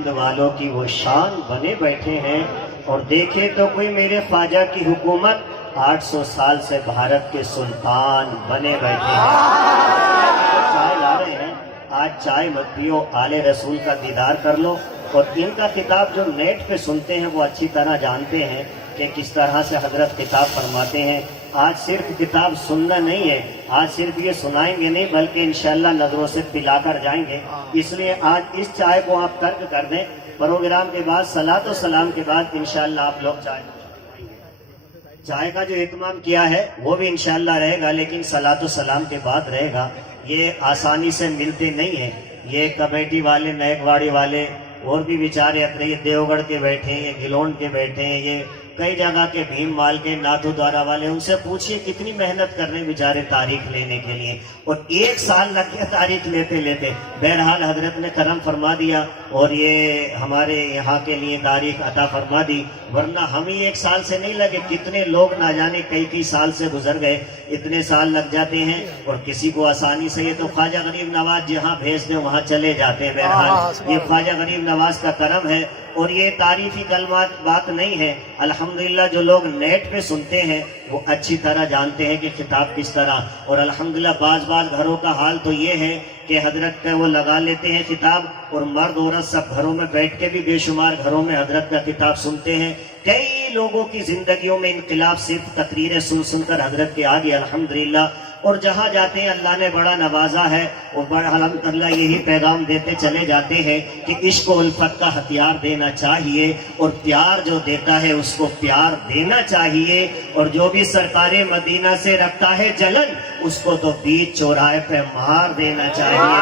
ہند والوں کی وہ شان بنے بیٹھے ہیں، اور دیکھے تو کوئی میرے خواجہ کی حکومت 800 سال سے بھارت کے سلطان بنے بیٹھے ہیں۔ چائے لا رہے ہیں، آج چائے مت پیو، آل رسول کا دیدار کر لو، اور ان کا خطاب جو نیٹ پہ سنتے ہیں وہ اچھی طرح جانتے ہیں کہ کس طرح سے حضرت خطاب فرماتے ہیں۔ آج صرف کتاب سننا نہیں ہے، آج صرف یہ سنائیں گے نہیں بلکہ انشاءاللہ نظروں سے پلا کر جائیں گے۔ اس لیے آج اس چائے کو آپ ترک کر دیں، پروگرام کے بعد صلاۃ و سلام کے بعد انشاءاللہ آپ لوگ چائے کا جو اہتمام کیا ہے وہ بھی انشاءاللہ رہے گا، لیکن صلاۃ و سلام کے بعد رہے گا۔ یہ آسانی سے ملتے نہیں ہیں، یہ کمیٹی والے، نیک واڑی والے اور بھی بیچارے اتنے، یہ دیوگڑھ کے بیٹھے ہیں، یہ گلونڈ کے بیٹھے ہیں، یہ کئی جگہ کے بھیم مال کے، ناتھو دوارا والے، ان سے پوچھئے کتنی محنت کر رہے ہیں بیچارے تاریخ لینے کے لیے، اور 1 سال لگ گیا تاریخ لیتے لیتے۔ بہرحال حضرت نے کرم فرما دیا اور یہ ہمارے یہاں کے لیے تاریخ عطا فرما دی، ورنہ ہم ہی 1 سال سے نہیں لگے، کتنے لوگ نہ جانے کئی سال سے گزر گئے، اتنے سال لگ جاتے ہیں، اور کسی کو آسانی سے، یہ تو خواجہ غریب نواز جہاں بھیج دیں وہاں چلے جاتے ہیں۔ بہرحال یہ خواجہ غریب نواز کا کرم ہے، اور یہ تعریفی کلمات بات نہیں ہے۔ الحمدللہ جو لوگ نیٹ پہ سنتے ہیں وہ اچھی طرح جانتے ہیں کہ خطاب کس طرح، اور الحمدللہ بعض گھروں کا حال تو یہ ہے کہ حضرت کا وہ لگا لیتے ہیں خطاب، اور مرد عورت سب گھروں میں بیٹھ کے بھی بے شمار گھروں میں حضرت کا خطاب سنتے ہیں۔ کئی لوگوں کی زندگیوں میں انقلاب صرف تقریریں سن کر حضرت کے آگے الحمدللہ، اور جہاں جاتے ہیں اللہ نے بڑا نوازا ہے، اور بڑا الحمدللہ یہی پیغام دیتے چلے جاتے ہیں کہ عشق و الفت کا ہتھیار دینا چاہیے، اور پیار جو دیتا ہے اس کو پیار دینا چاہیے، اور جو بھی سرکار مدینہ سے رکھتا ہے جلن اس کو تو بیچ چوراہے پہ مار دینا چاہیے۔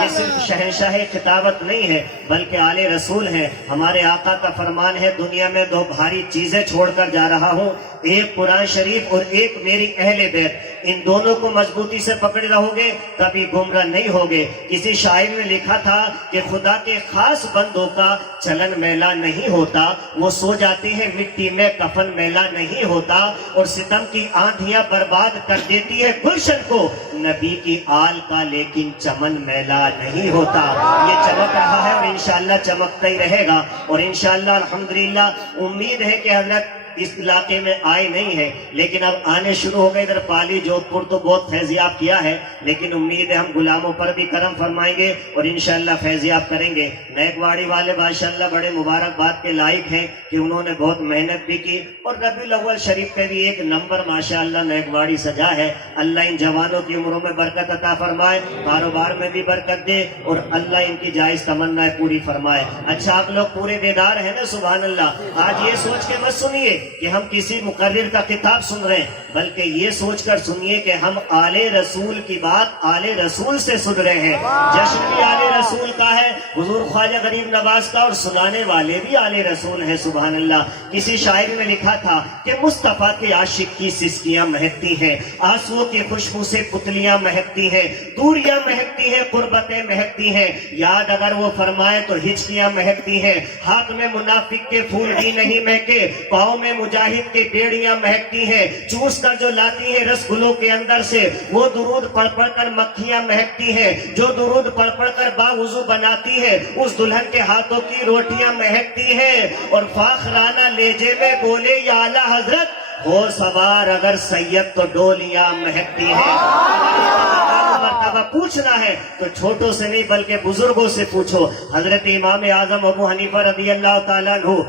یہ صرف شہنشاہ خطابت نہیں ہے بلکہ آل رسول ہے۔ ہمارے آقا کا فرمان ہے، دنیا میں 2 بھاری چیزیں چھوڑ کر جا رہا ہوں، ایک قرآن شریف اور ایک میری اہل بیت، ان دونوں کو مضبوطی سے پکڑے رہو گے کبھی گمراہ نہیں ہوگے۔ کسی شاعر نے لکھا تھا کہ خدا کے خاص بندوں کا چلن میلا نہیں ہوتا، وہ سو جاتے ہیں مٹی میں کفن میلا نہیں ہوتا، اور ستم کی آندھیاں برباد کر دیتی ہے گلشن کو، نبی کی آل کا لیکن چمن میلا نہیں ہوتا۔ یہ چمک رہا ہے اور انشاءاللہ چمکتا ہی رہے گا، اور انشاءاللہ الحمدللہ امید ہے کہ حضرت اس علاقے میں آئے نہیں ہے لیکن اب آنے شروع ہو گئے۔ ادھر پالی جودھ پور تو بہت فیضیاب کیا ہے، لیکن امید ہے ہم غلاموں پر بھی کرم فرمائیں گے اور انشاءاللہ فیضیاب کریں گے۔ نیک واڑی والے ماشاءاللہ بڑے مبارکباد کے لائق ہیں کہ انہوں نے بہت محنت بھی کی، اور ربیع الاول شریف پہ بھی 1 نمبر ماشاءاللہ نیک واڑی سجا ہے۔ اللہ ان جوانوں کی عمروں میں برکت عطا فرمائے، کاروبار میں بھی برکت دے، اور اللہ ان کی جائز تمنا پوری فرمائے۔ اچھا آپ لوگ پورے بیدار ہیں نا؟ سبحان اللہ۔ آج یہ سوچ کے مت سنیے کہ ہم کسی مقرر کا خطاب سن رہے ہیں، بلکہ یہ سوچ کر سنیے کہ ہم آل رسول کی بات آل رسول سے سن رہے ہیں۔ جشن بھی آل رسول کا ہے، حضور خواجہ غریب نواز کا، اور سنانے والے بھی آل رسول ہیں۔ سبحان اللہ۔ کسی شاعر نے لکھا تھا کہ مصطفیٰ کے عاشق کی سسکیاں مہکتی ہیں، آنسوؤں کی خوشبو سے پتلیاں مہکتی ہیں، دوریاں مہکتی ہیں، قربتیں مہکتی ہیں، یاد اگر وہ فرمائے تو ہچکیاں مہکتی ہیں، ہاتھ میں منافق کے پھول بھی نہیں مہکے، پاؤں میں مجاہد کی بیڑیاں مہکتی ہیں، چوس کر جو لاتی ہیں رس گلوں کے اندر سے، وہ درود پڑھ پڑھ کر مکھیاں مہکتی ہیں، جو درود پڑھ پڑھ کر باوضو بناتی ہے اس دلہن کے ہاتھوں کی روٹیاں مہکتی ہیں، اور فاخرانہ لہجے میں بولے یا اعلیٰ حضرت ہو سوار اگر سید تو ڈولیاں مہکتی ہیں۔ مرتبہ پوچھنا ہے تو چھوٹوں سے نہیں بلکہ بزرگوں سے پوچھو۔ حضرت امام اعظم ابو حنیفہ رضی اللہ تعالیٰ عنہ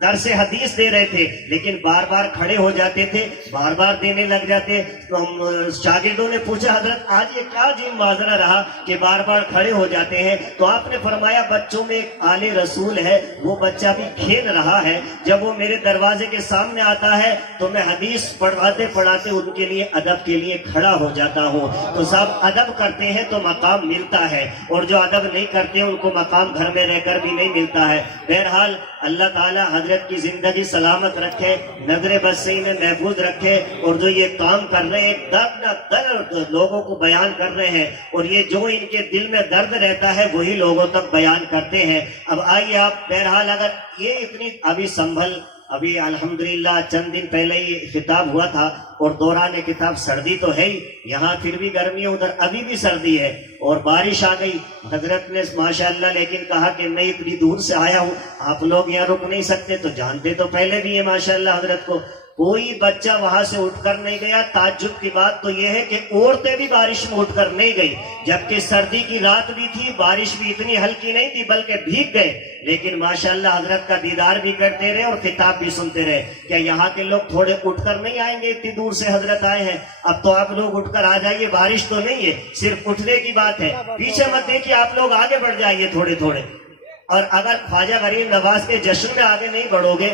درس حدیث دے رہے تھے، لیکن بار بار کھڑے ہو جاتے تھے، بار بار دینے لگ جاتے۔ تو شاگردوں نے پوچھا حضرت آج یہ کیا عجیب ماجرا رہا کہ بار بار کھڑے ہو جاتے ہیں؟ تو آپ نے فرمایا بچوں میں ایک آل رسول ہے، وہ بچہ بھی کھیل رہا ہے، جب وہ میرے دروازے کے سامنے آتا ہے تو میں حدیث پڑھاتے پڑھاتے ان کے لیے ادب کے لیے کھڑا ہو جاتا ہوں۔ تو صاحب ادب کرتے ہیں تو مقام ملتا ہے، اور جو ادب نہیں کرتے ان کو مقام گھر میں رہ کر بھی نہیں ملتا ہے۔ بہرحال اللہ تعالی حضرت کی زندگی سلامت رکھے، نظر بد سے انہیں محفوظ رکھے، اور جو یہ کام کر رہے ہیں درد نہ درد لوگوں کو بیان کر رہے ہیں، اور یہ جو ان کے دل میں درد رہتا ہے وہی لوگوں تک بیان کرتے ہیں۔ اب آئیے آپ، بہرحال اگر یہ اتنی ابھی سنبھل ابھی الحمدللہ چند دن پہلے ہی خطاب ہوا تھا، اور دوران کتاب سردی تو ہے ہی، یہاں پھر بھی گرمی ہے، ادھر ابھی بھی سردی ہے اور بارش آ گئی۔ حضرت نے ماشاءاللہ لیکن کہا کہ میں اتنی دور سے آیا ہوں، آپ لوگ یہاں رک نہیں سکتے، تو جانتے تو پہلے بھی ہے ماشاءاللہ حضرت کو، کوئی بچہ وہاں سے اٹھ کر نہیں گیا۔ تعجب کی بات تو یہ ہے کہ عورتیں بھی بارش میں اٹھ کر نہیں گئی، جبکہ سردی کی رات بھی تھی، بارش بھی اتنی ہلکی نہیں تھی بلکہ بھیگ گئے، لیکن ماشاءاللہ حضرت کا دیدار بھی کرتے رہے اور خطاب بھی سنتے رہے۔ کیا یہاں کے لوگ تھوڑے اٹھ کر نہیں آئیں گے؟ اتنی دور سے حضرت آئے ہیں، اب تو آپ لوگ اٹھ کر آ جائیے، بارش تو نہیں ہے، صرف اٹھنے کی بات ہے۔ پیچھے مت دیکھیے، آپ لوگ آگے بڑھ جائیے تھوڑے تھوڑے، اور اگر خواجہ غریب نواز کے جشن میں آگے نہیں بڑھو گے